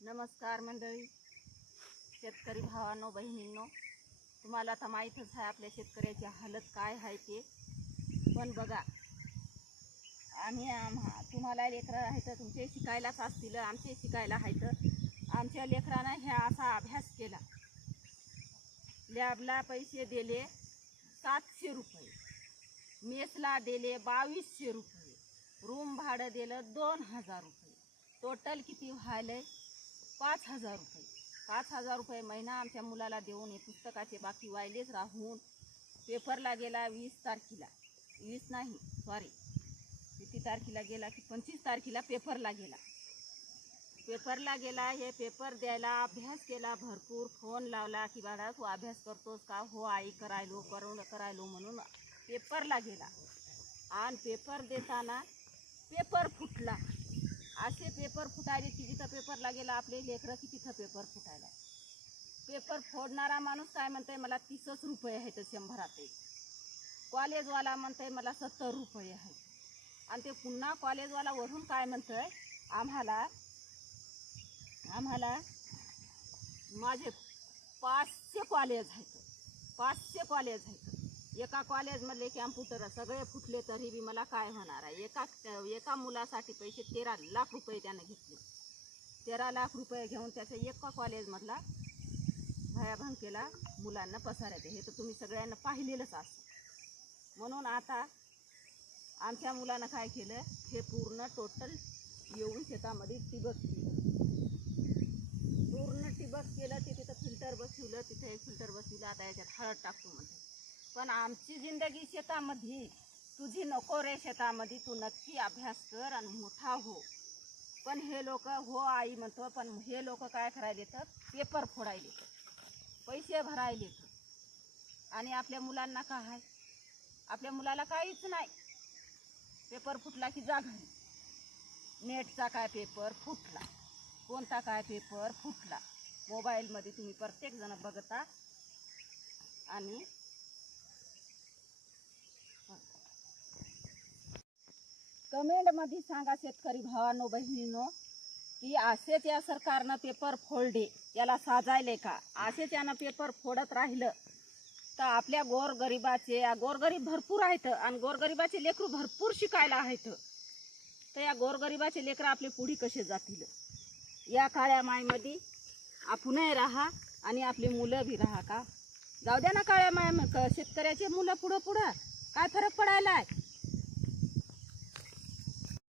नमस्कार मंडळी, शेतकरी भावांनो बहिणींनो, तुम्हाला तर माहीतच आहे आपल्या शेतकऱ्याची हालत काय आहे ते. पण बघा, तुम्हाला लेकरं आहेत तर तुमचे शिकायलाच असतील, आमचे शिकायला आहेत. आमच्या लेकरांना ह्या असा अभ्यास केला. लॅबला पैसे दिले 700 रुपये, मेसला दिले 2200 रुपये, रूम भाडं दिलं 2000 रुपये, टोटल किती व्हायलंय 5000 रुपये. 5000 रुपये महिना आमच्या मुलाला देऊन हे पुस्तकाचे बाकी वायलेच राहून पेपरला गेला 20 तारखेला, 20 नाही सॉरी किती तारखेला गेला की 25 तारखेला पेपरला गेला. पेपरला गेला, हे पेपर द्यायला अभ्यास केला, भरपूर फोन लावला की बाळा तू अभ्यास करतोस का? हो आई करायलो म्हणून पेपरला गेला. आणि पेपर देताना पेपर फुटला. असे पेपर फुटायले की जिथं पेपरला गेला आपले लेकरं की तिथं पेपर फुटायला. पेपर फोडणारा माणूस काय म्हणतंय मला 30 रुपये आहेत 100 कॉलेजवाला म्हणतंय मला 70 रुपये आहेत. आणि ते पुन्हा कॉलेजवाला वरून काय म्हणतंय आम्हाला माझे 500 कॉलेज आहेत. एका कॉलेजमधले कॅम्प्युटर सगळे फुटले तरी बी मला काय होणार आहे. एका मुलासाठी पैसे 13 लाख रुपये त्यानं घेतले. 13 लाख रुपये घेऊन त्याचं एका कॉलेजमधला भयाभंग केला, मुलांना पसारायचे. हे तर तुम्ही सगळ्यांना पाहिलेलंच असतं. म्हणून आता आमच्या मुलानं काय केलं, हे पूर्ण टोटल येऊन शेतामध्ये ठिबक केलं. ते तिथं फिल्टर बसवलं, तिथे एक फिल्टर बसवलं. आता याच्यात हळद टाकतो म्हणते. पण आमची जिंदगी शेतामध्ये, तुझी नको रे शेतामध्ये, तू नक्की अभ्यास कर आणि मोठा हो. पण हे लोक हो आई म्हणतो, पण हे लोक काय करायले तर पेपर फोडायले, पैसे भरायले. आणि आपल्या मुलांना काय, आपल्या मुलाला काहीच नाही. पेपर फुटला की जा घरी. नेटचा काय पेपर फुटला, कोणता काय पेपर फुटला, मोबाईलमध्ये तुम्ही प्रत्येक जण बघता. आणि कमेंटमध्ये सांगा शेतकरी भावांनो बहिणींनो की असेच या सरकारनं पेपर फोडले, याला साजायले का? असेच यानं पेपर फोडत राहिलं तर आपल्या गोरगरीब भरपूर आहेत आणि गोरगरिबाचे लेकरू भरपूर शिकायला आहेत. तर या गोरगरिबाचे लेकरं आपले पुढे कसे जातील? या काळ्या मायमध्ये आपणही राहा आणि आपली मुलं बी राहा का? जाऊ द्या ना काळ्या माय, शेतकऱ्याचे मुलं पुढं काय फरक पडायला आहे?